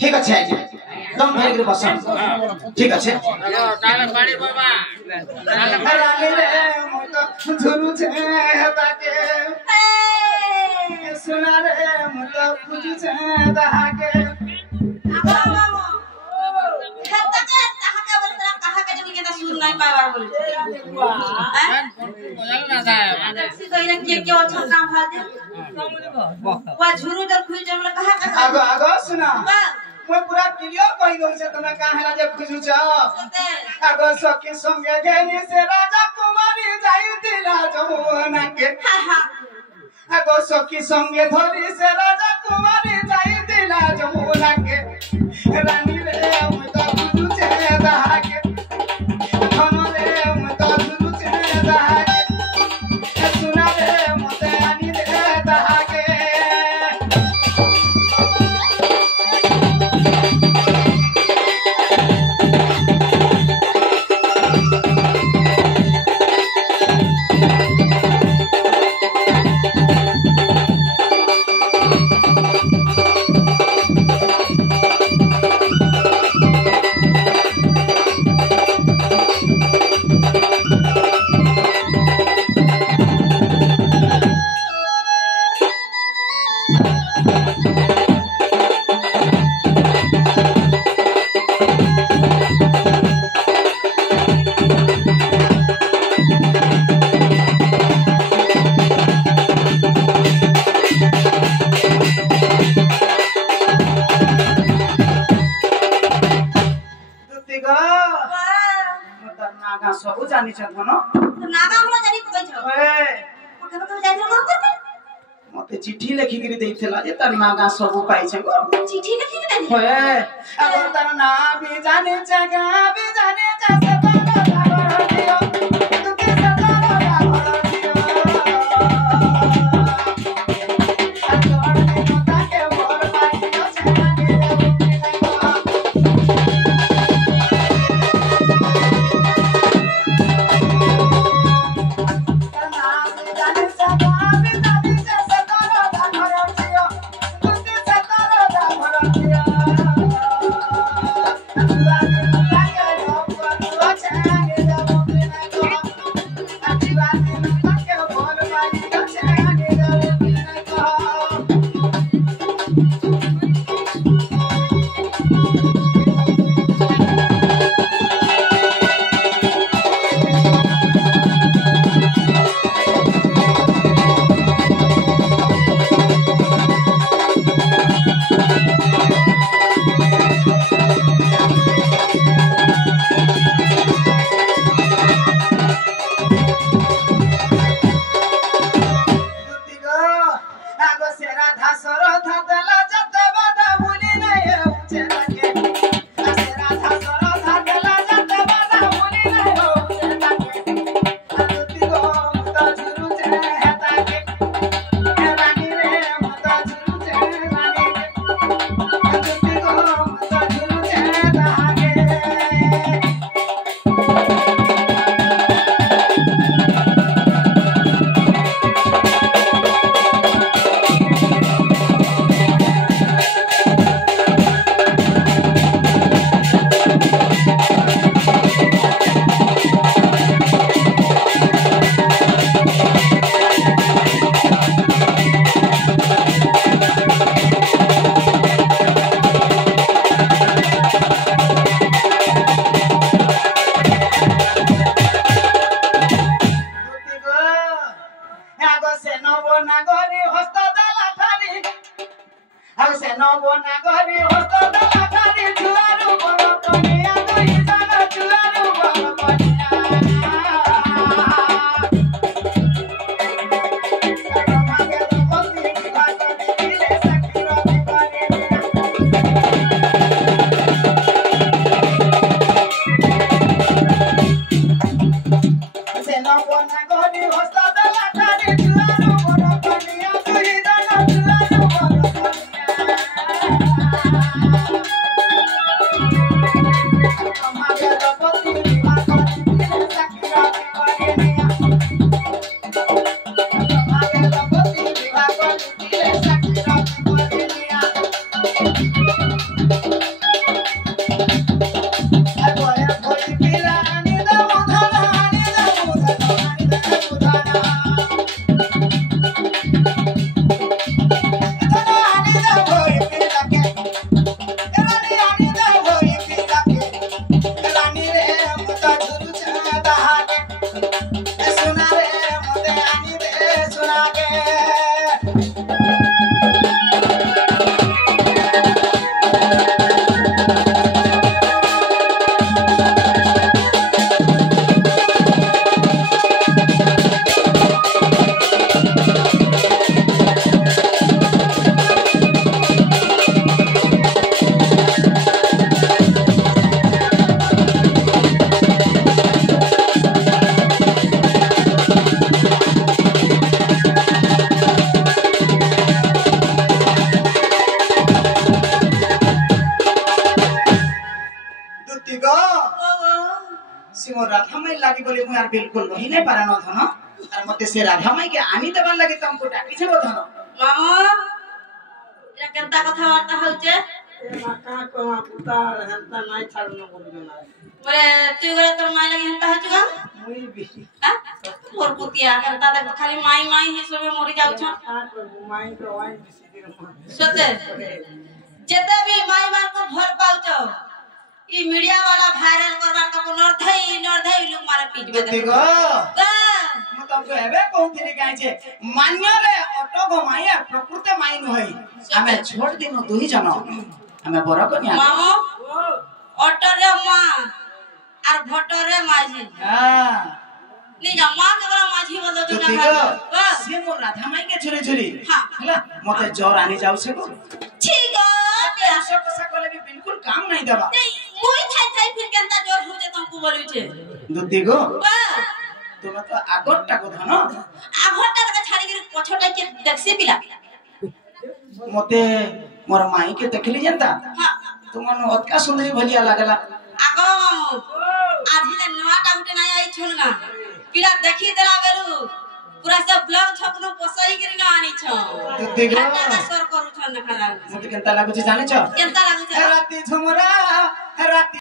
ঠিক আছে দম ধরে করে বসো ঠিক আছে রানী রে মই তো ঝুরুছে তাকে সোনা রে মই তো খুঁজুছে তাহাকে नहीं पावा बोले के अच्छा काम भा दे वा झुरु जब खुई जब कहा आगो आगो सुना मैं पूरा क्लियर कहि दउ से तुम का हला जे खुजु छ आगो सखी संगे गेनी से राजा कुमारी जाई दिला जमुना के आगो सखी संगे धरी से राजा कुमारी जाई दिला जमुना के रानी रे मैं तो खुजु छे दहाके सब जानी छ थनो तो नागा हमरा जानी पकै छ ए पकै पकै जानी न करते मते चिट्ठी लिखि गिरी दैथला जे तार नागा सब पाइ छ गो चिट्ठी लिखि गिरी ओए अब तार ना भी जाने छ गा भी जाने छ सतारा धागर दियो तू के सतारा धागर दियो अतोड़ के नोता के मोर बाकी न छाने राधा माई लागी बोले मुझे बिल्कुल रही नहीं पारा न धन और मते से राधा माई के आनी देबार लागी तुमको डाकी छे धन मामा या केनता कथा वार्ता होचे माका को पुता हंता नाही छाड़नो बोलियो ना बोले तू बोले तोर माई लागी हंता होचगा मुई भी हां और पुतिया केनता देख खाली माई माई ही सबे मरि जाउ छ का को माई को वाइन बिसी सोते जेते भी माई मान को भर पाउ छ ई मीडिया वाला वायरल करबार को नर्धई लोग मारे पीट बे देखो म तुमको एबे कहउथिले काई छे मान्य रे ऑटो गो माया प्रकृति माई न होई हमें छोड़ दिनो दुही जन हमें बरा को न्या मामो ऑटो रे मां और भटो रे माझी हां नी जा मां के बरा माझी बोलो जो ना देखो से मोर राधा माई के छुरी छुरी हां हला मते जोर आनी जाउ छे को ठीक है ऐसा पोसा कोले भी बिल्कुल काम नहीं देबा मुई थाई फिर केनता जोर हो जे तुमको बोलु छे दुती गो तुम तो आगोटा को धन आगोटा के छाड़ी के पछोटा के देखसी पिला मते मोर माई के देखली जनता हां तुमन अतका सुंदरी भलिया लागला आगो आधी ने नवा उठे नाही आई छोलगा पिला देखी देला बेलु पूरा सब ब्लॉग छकनो पसई करी ना आनी छ देखो का सर करू छ न खरा मते केनता लागु छ जाने छ केनता लागु छ राती झुमरा राती